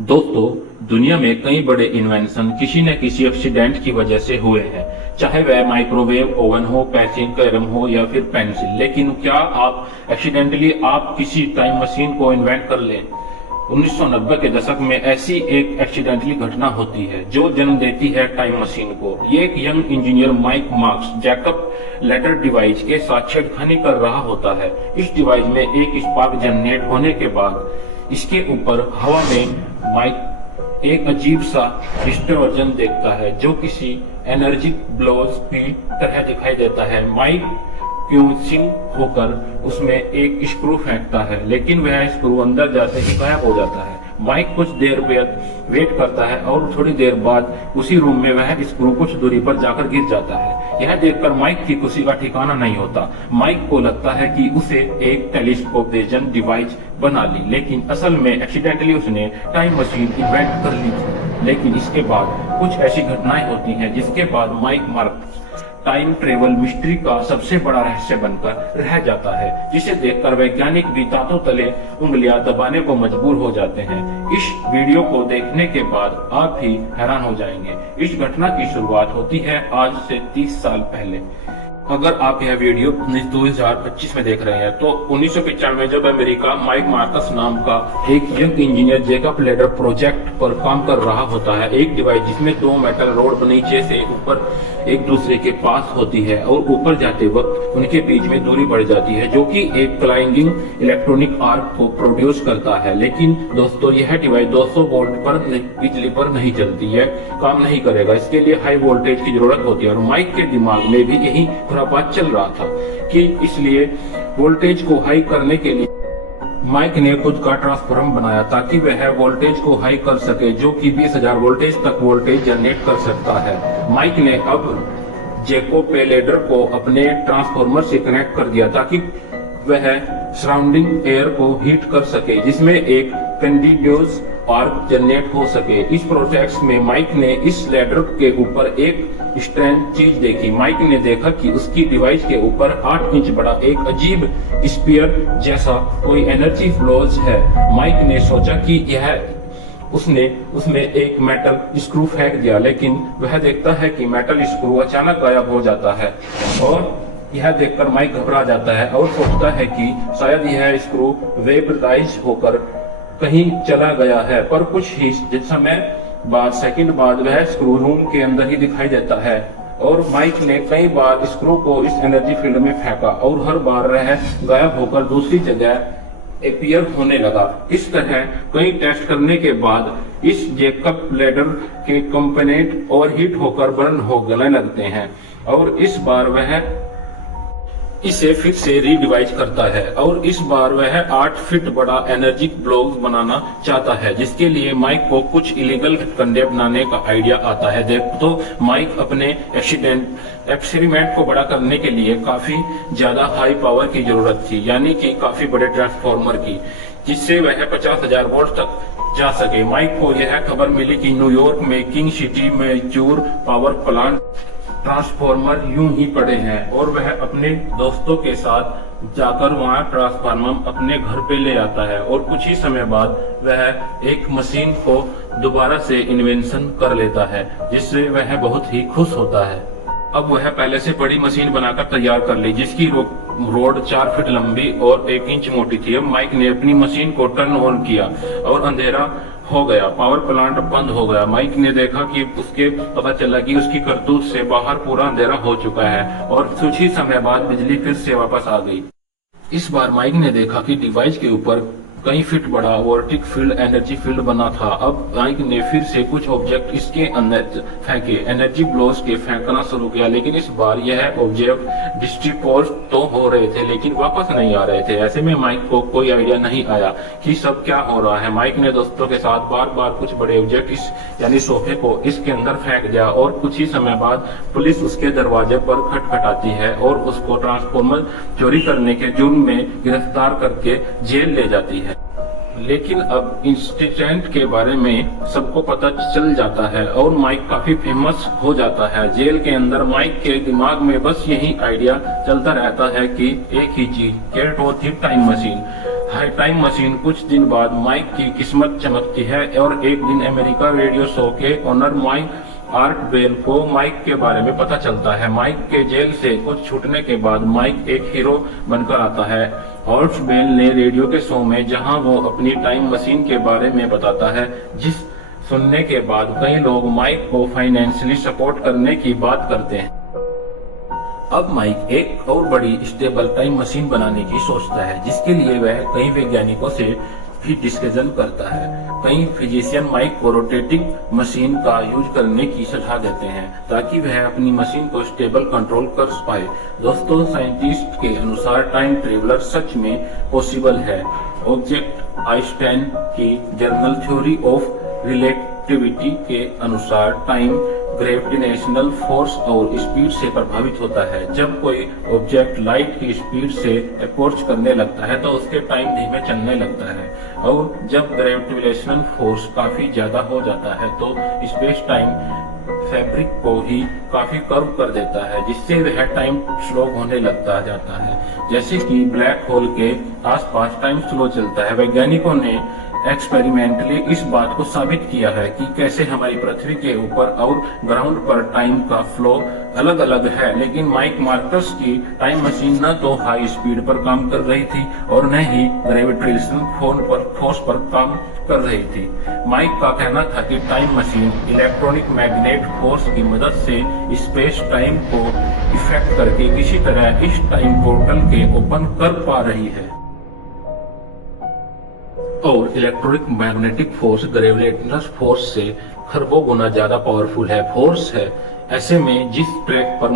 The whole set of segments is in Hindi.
दोस्तों, दुनिया में कई बड़े इन्वेंशन किसी न किसी एक्सीडेंट की वजह से हुए हैं। चाहे वह माइक्रोवेव ओवन हो, पेंसिल कैरम हो या फिर पेंसिल। लेकिन क्या आप एक्सीडेंटली किसी टाइम मशीन को इन्वेंट कर लें? 1990 के दशक में ऐसी एक एक्सीडेंटली घटना होती है जो जन्म देती है टाइम मशीन को। ये एक young engineer Mike Marks Jacob ladder device के साथ छेड़खानी कर रहा होता है। इस डिवाइस में एक स्पार्क जनरेट होने के बाद इसके ऊपर हवा में माइक एक अजीब सा डिस्टर्जन देखता है जो किसी एनर्जी ब्लोज की तरह दिखाई देता है। माइक क्यूसिंग होकर उसमें एक स्क्रू फेंकता है, लेकिन वह स्क्रू अंदर जाते ही गायब हो जाता है। माइक कुछ देर वेट करता है और थोड़ी देर बाद उसी रूम में वह स्क्रू कुछ दूरी पर जाकर गिर जाता है। यह देखकर माइक की खुशी का ठिकाना नहीं होता। माइक को लगता है कि उसे एक टेलीस्कोप विजन डिवाइस बना ली, लेकिन असल में एक्सीडेंटली उसने टाइम मशीन इन्वेंट कर ली थी। लेकिन इसके बाद कुछ ऐसी घटनाएं होती हैं जिसके बाद Mike Marks time travel mystery का सबसे बड़ा रहस्य बनकर रह जाता है, जिसे देखकर वैज्ञानिक भी दांतों तले उंगलियां दबाने को मजबूर हो जाते हैं। इस वीडियो को देखने के बाद आप भी हैरान हो जाएंगे। इस घटना की शुरुआत होती है आज से 30 साल पहले। अगर आप यह वीडियो 2025 में देख रहे हैं तो 1995 में जब अमेरिका माइक मार्कस नाम का एक young engineer Jacob ladder project पर काम कर रहा होता है। एक डिवाइस जिसमें दो मेटल रोड नीचे से ऊपर एक दूसरे के पास होती है और ऊपर जाते वक्त उनके बीच में दूरी बढ़ जाती है, जो कि एक क्लाइंगिंग इलेक्ट्रॉनिक आर्क को प्रोड्यूस करता है। लेकिन दोस्तों, यह डिवाइस 200 वोल्ट पर बिजली पर नहीं चलती है, काम नहीं करेगा। इसके लिए हाई वोल्टेज की जरूरत होती है और माइक के दिमाग में भी यही खुरापात चल रहा था कि इसलिए वोल्टेज को हाई करने के लिए माइक ने खुद का ट्रांसफार्मर बनाया ताकि वह वोल्टेज को हाई कर सके, जो कि 20,000 वोल्टेज तक वोल्टेज जनरेट कर सकता है। माइक ने अब जैकब लैडर को अपने ट्रांसफार्मर से कनेक्ट कर दिया ताकि वह सराउंडिंग एयर को हीट कर सके, जिसमें एक कंटिन्यूअस आर्क जनरेट हो सके। इस प्रोजेक्ट में माइक ने इस लैडर के ऊपर एक स्ट्रेंज चीज देखी। माइक ने देखा कि उसकी डिवाइस के ऊपर 8 इंच बड़ा एक अजीब स्पीयर जैसा कोई एनर्जी फ्लोज है। माइक ने सोचा कि उसने उसमें एक मेटल स्क्रू फेंक दिया, लेकिन वह देखता है कि मेटल स्क्रू अचानक गायब हो जाता है और यह देखकर माइक घबरा जाता है और सोचता है कि शायद यह स्क्रू वेपराइज होकर कहीं चला गया है। पर कुछ ही सेकंड बाद वह स्क्रू रूम के अंदर ही दिखाई देता है और माइक ने कई बार स्क्रू को इस एनर्जी फील्ड में फेंका और हर बार वह गायब होकर दूसरी जगह अपीयर होने लगा। इस तरह कई टेस्ट करने के बाद इस जैकब लैडर के कंपोनेंट और हीट होकर बर्न होने लगते हैं और इस बार वह इसे फिर से रीडिवाइज करता है और इस बार वह 8 फीट बड़ा एनर्जी ब्लॉक बनाना चाहता है, जिसके लिए माइक को कुछ इलीगल कंडे बनाने का आइडिया आता है। तो माइक अपने एक्सपेरिमेंट को बड़ा करने के लिए काफी ज्यादा हाई पावर की जरूरत थी, यानी कि काफी बड़े ट्रांसफार्मर की, जिससे वह 50,000 वोल्ट तक जा सके। माइक को यह खबर मिली कि न्यूयॉर्क में king city mature power plant transformer यूं ही पड़े हैं और वह अपने दोस्तों के साथ जाकर वहां ट्रांसफार्मर अपने घर पे ले आता है और कुछ ही समय बाद वह एक मशीन को दोबारा से इन्वेंशन कर लेता है, जिससे वह बहुत ही खुश होता है। अब वह पहले से बड़ी मशीन बनाकर तैयार कर ली, जिसकी रोड 4 फीट लंबी और 1 इंच मोटी थी। अब माइक ने अपनी मशीन को टर्न ऑन किया और अंधेरा हो गया, पावर प्लांट बंद हो गया। माइक ने देखा कि पता चला कि उसकी करतूत से बाहर पूरा अंधेरा हो चुका है और कुछ ही समय बाद बिजली फिर से वापस आ गई। इस बार माइक ने देखा कि डिवाइस के ऊपर कई फीट बड़ा वोल्टिक फील्ड एनर्जी फील्ड बना था। अब माइक ने फिर से कुछ ऑब्जेक्ट इसके अंदर फेंके, एनर्जी ब्लोस के फेंकना शुरू किया, लेकिन इस बार यह ऑब्जेक्ट डिस्ट्रीपोज तो हो रहे थे लेकिन वापस नहीं आ रहे थे। ऐसे में माइक को कोई आइडिया नहीं आया कि सब क्या हो रहा है। माइक ने दोस्तों के साथ बार बार कुछ बड़े ऑब्जेक्ट यानी सोफे को इसके अंदर फेंक दिया और कुछ ही समय बाद पुलिस उसके दरवाजे पर खटखटाती है और उसको ट्रांसफार्मर चोरी करने के जुर्म में गिरफ्तार करके जेल ले जाती है। लेकिन अब इंसिडेंट के बारे में सबको पता चल जाता है और माइक काफी फेमस हो जाता है। जेल के अंदर माइक के दिमाग में बस यही आइडिया चलता रहता है कि एक ही चीज, कैट और थी time machine. High time machine कुछ दिन बाद माइक की किस्मत चमकती है और एक दिन अमेरिका रेडियो शो के ओनर माइक आर्ट बेल को माइक के बारे में पता चलता है। माइक के जेल से कुछ छूटने के बाद माइक एक हीरो बनकर आता है। आर्ट बेल ने रेडियो के शो में जहां वो अपनी टाइम मशीन के बारे में बताता है, जिस सुनने के बाद कई लोग माइक को फाइनेंशियली सपोर्ट करने की बात करते हैं। अब माइक एक और बड़ी स्टेबल टाइम मशीन बनाने की सोचता है, जिसके लिए वह कई वैज्ञानिकों से भी डिस्कशन करता है। कई फिजिशियन माइक को रोटेटिंग मशीन का यूज करने की सलाह देते हैं ताकि वह अपनी मशीन को स्टेबल कंट्रोल कर पाए। दोस्तों, साइंटिस्ट के अनुसार टाइम ट्रेवलर सच में पॉसिबल है। ऑब्जेक्ट आइंस्टाइन की जर्नल थ्योरी ऑफ रिलेटिविटी के अनुसार टाइम ग्रेविटेशनल फोर्स और स्पीड से प्रभावित होता है। जब कोई ऑब्जेक्ट लाइट की स्पीड से अप्रोच करने लगता है तो उसके टाइम धीमे चलने लगता है, और जब ग्रेविटेशनल फोर्स काफी ज्यादा हो जाता है तो स्पेस टाइम फैब्रिक को ही काफी कर्व कर देता है, जिससे वह टाइम स्लो होने लगता जाता है। जैसे कि ब्लैक होल के आसपास टाइम स्लो चलता है। वैज्ञानिकों ने एक्सपेरिमेंटली इस बात को साबित किया है कि कैसे हमारी पृथ्वी के ऊपर और ग्राउंड पर टाइम का फ्लो अलग अलग है, लेकिन माइक मार्कस की टाइम मशीन न तो हाई स्पीड पर काम कर रही थी और न ही ग्रेविटेशनल फोर्स पर काम कर रही थी। माइक का कहना था कि time machine electronic magnet force की मदद से स्पेस टाइम को इफेक्ट करके किसी तरह इस टाइम पोर्टल के ओपन कर पा रही है। और electronic magnetic force gravitational force से खरबों गुना ज्यादा पावरफुल है फोर्स है। ऐसे में जिस ट्रैक पर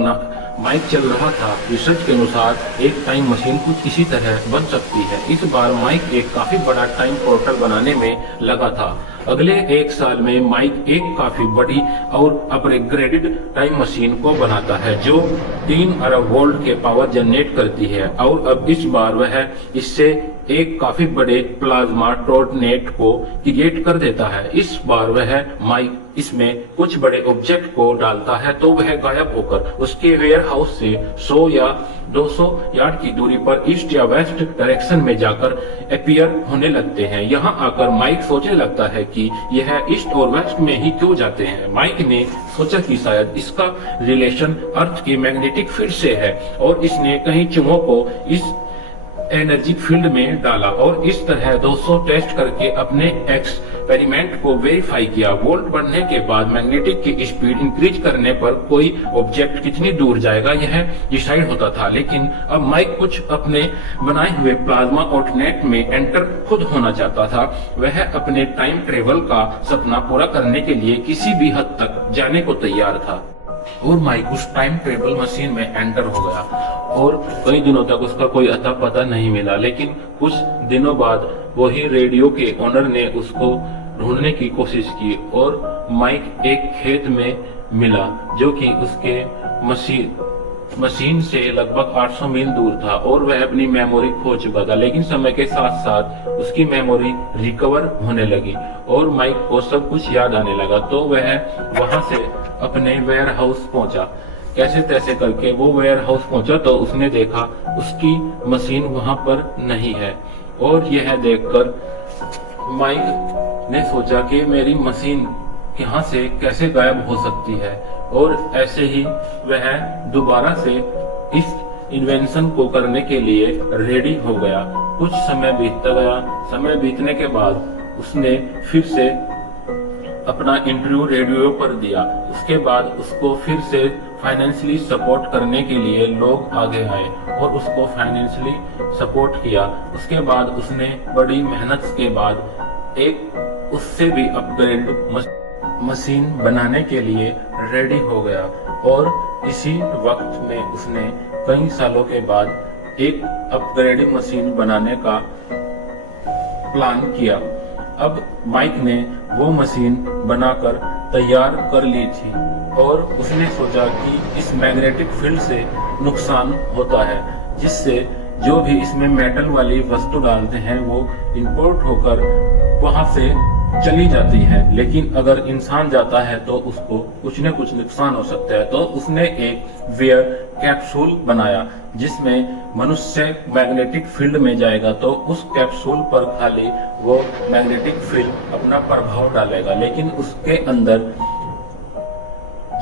माइक चल रहा था, रिसर्च के अनुसार एक टाइम मशीन कुछ इसी तरह बन सकती है। इस बार माइक एक काफी बड़ा टाइम पोर्टल बनाने में लगा था। अगले एक साल में माइक एक काफी बड़ी और अपग्रेडेड टाइम मशीन को बनाता है जो 3 अरब वोल्ट के पावर जनरेट करती है, और अब इस बार वह इससे एक काफी बड़े प्लाज्मा टॉर्नेडो को क्रिएट कर देता है। इस बार वह माइक इसमें कुछ बड़े ऑब्जेक्ट को डालता है तो वह गायब होकर उसके वेयर हाउस से 100 या 200 यार्ड की दूरी पर ईस्ट या वेस्ट डायरेक्शन में जाकर अपीयर होने लगते हैं। यहाँ आकर माइक सोचने लगता है कि यह ईस्ट और वेस्ट में ही क्यों जाते हैं। माइक ने सोचा कि शायद इसका रिलेशन अर्थ की मैग्नेटिक फील्ड से है, और इसने कई चुंबकों को इस एनर्जी फील्ड में डाला और इस तरह 200 टेस्ट करके अपने एक्सपेरिमेंट को वेरीफाई किया। वोल्ट बढ़ने के बाद मैग्नेटिक की स्पीड इंक्रीज करने पर कोई ऑब्जेक्ट कितनी दूर जाएगा यह डिसाइड होता था। लेकिन अब माइक कुछ अपने बनाए हुए प्लाज्मा ऑल्टरनेट में एंटर खुद होना चाहता था। वह अपने टाइम ट्रेवल का सपना पूरा करने के लिए किसी भी हद तक जाने को तैयार था, और माइक उस टाइम ट्रेवल मशीन में एंटर हो गया और कई दिनों तक उसका कोई अता पता नहीं मिला। लेकिन कुछ दिनों बाद वही रेडियो के ओनर ने उसको ढूंढने की कोशिश की और माइक एक खेत में मिला जो कि उसके मशीन से लगभग 800 मील दूर था, और वह अपनी मेमोरी खो चुका था। लेकिन समय के साथ साथ उसकी मेमोरी रिकवर होने लगी और माइक को सब कुछ याद आने लगा। तो वह वहां से अपने वेयर हाउस पहुंचा। कैसे तैसे करके वो वेयर हाउस पहुंचा तो उसने देखा उसकी मशीन वहां पर नहीं है, और यह देखकर माइक ने सोचा कि मेरी मशीन यहाँ से कैसे गायब हो सकती है, और ऐसे ही वह दोबारा से इस इन्वेंशन को करने के लिए रेडी हो गया। कुछ समय बीतता गया। समय बीतने के बाद उसने फिर से अपना इंटरव्यू रेडियो पर दिया। उसके बाद उसको फिर से फाइनेंशियली सपोर्ट करने के लिए लोग आगे आए और उसको फाइनेंशियली सपोर्ट किया। उसके बाद उसने बड़ी मेहनत के बाद एक उससे भी अपग्रेड मशीन बनाने के लिए रेडी हो गया, और इसी वक्त में उसने कई सालों के बाद एक अपग्रेडेड मशीन बनाने का प्लान किया। अब माइक ने वो मशीन बनाकर तैयार कर ली थी, और उसने सोचा कि इस मैग्नेटिक फील्ड से नुकसान होता है, जिससे जो भी इसमें मेटल वाली वस्तु डालते हैं वो इंपोर्ट होकर वहां से चली जाती है, लेकिन अगर इंसान जाता है तो उसको कुछ न कुछ नुकसान हो सकता है। तो उसने एक वेयर कैप्सूल बनाया जिसमें मनुष्य मैग्नेटिक फील्ड में जाएगा तो उस कैप्सूल पर खाली वो मैग्नेटिक फील्ड अपना प्रभाव डालेगा, लेकिन उसके अंदर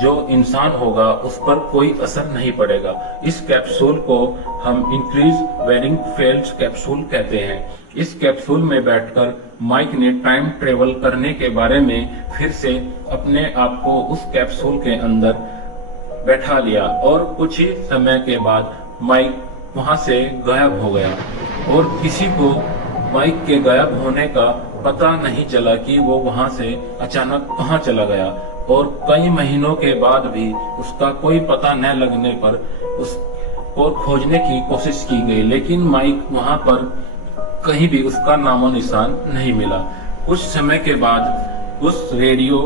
जो इंसान होगा उस पर कोई असर नहीं पड़ेगा। इस कैप्सूल को हम इंक्रीज वेरिंग फेल्स कैप्सूल कहते हैं। इस कैप्सूल में बैठकर माइक ने टाइम ट्रेवल करने के बारे में फिर से अपने आप को उस कैप्सूल के अंदर बैठा लिया और कुछ ही समय के बाद माइक वहां से गायब हो गया और किसी को माइक के गायब होने का पता नहीं चला कि वो वहां से अचानक कहां चला गया। और कई महीनों के बाद भी उसका कोई पता न लगने पर उसको खोजने की कोशिश की गई, लेकिन माइक वहां पर कहीं भी उसका नामो निशान नहीं मिला। कुछ समय के बाद उस रेडियो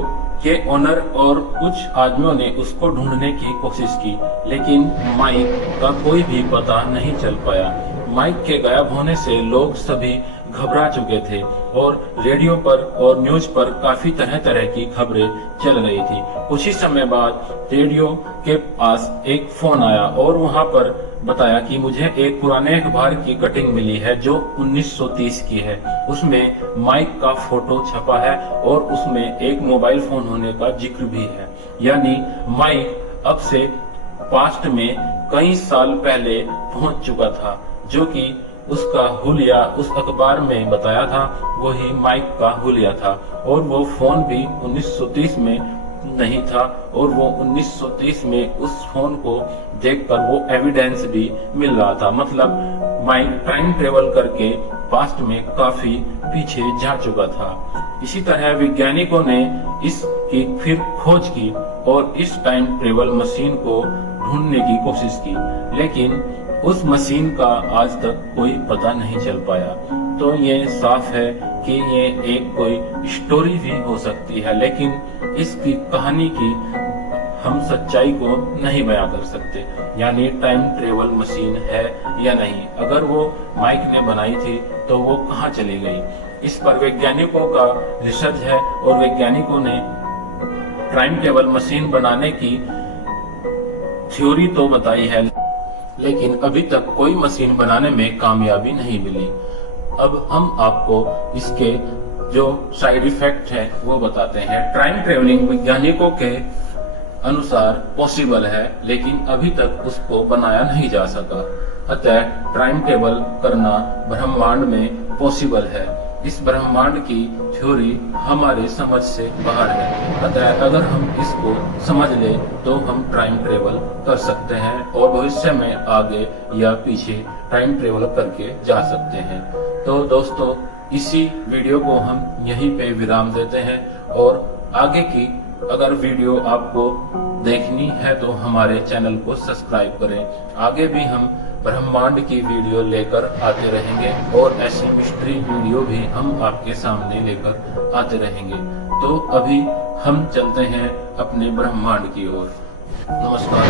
के ओनर और कुछ आदमियों ने उसको ढूंढने की कोशिश की, लेकिन माइक का कोई भी पता नहीं चल पाया। माइक के गायब होने से लोग सभी घबरा चुके थे और रेडियो पर और न्यूज पर काफी तरह तरह की खबरें चल रही थी। कुछ ही समय बाद रेडियो के पास एक फोन आया और वहां पर बताया कि मुझे एक पुराने अखबार की कटिंग मिली है जो 1930 की है। उसमें माइक का फोटो छपा है और उसमें एक मोबाइल फोन होने का जिक्र भी है। यानी माइक अब से पास्ट में कई साल पहले पहुंच चुका था। जो कि उसका हुलिया उस अखबार में बताया था वही माइक का हुलिया था और वो फोन भी 1930 में नहीं था और वो 1930 में उस फोन को देखकर वो एविडेंस भी मिल रहा था। मतलब माइक टाइम ट्रेवल करके पास्ट में काफी पीछे जा चुका था। इसी तरह वैज्ञानिकों ने इसकी फिर खोज की और इस टाइम ट्रेवल मशीन को ढूंढने की कोशिश की, लेकिन उस मशीन का आज तक कोई पता नहीं चल पाया। तो ये साफ है कि ये एक कोई स्टोरी भी हो सकती है, लेकिन इसकी कहानी की हम सच्चाई को नहीं बयां कर सकते। यानी टाइम ट्रेवल मशीन है या नहीं, अगर वो माइक ने बनाई थी तो वो कहाँ चली गई। इस पर वैज्ञानिकों का रिसर्च है और वैज्ञानिकों ने टाइम ट्रेवल मशीन बनाने की थ्योरी तो बताई है, लेकिन अभी तक कोई मशीन बनाने में कामयाबी नहीं मिली। अब हम आपको इसके जो साइड इफेक्ट है वो बताते हैं। टाइम ट्रेवलिंग वैज्ञानिकों के अनुसार पॉसिबल है, लेकिन अभी तक उसको बनाया नहीं जा सका। अतः टाइम ट्रेवल करना ब्रह्मांड में पॉसिबल है। इस ब्रह्मांड की थ्योरी हमारे समझ से बाहर है। अतः अगर हम इसको समझ ले तो हम टाइम ट्रेवल कर सकते हैं और भविष्य में आगे या पीछे टाइम ट्रेवल करके जा सकते हैं। तो दोस्तों, इसी वीडियो को हम यहीं पे विराम देते हैं और आगे की अगर वीडियो आपको देखनी है तो हमारे चैनल को सब्सक्राइब करें। आगे भी हम ब्रह्मांड की वीडियो लेकर आते रहेंगे और ऐसी मिस्ट्री वीडियो भी हम आपके सामने लेकर आते रहेंगे। तो अभी हम चलते हैं अपने ब्रह्मांड की ओर। नमस्कार।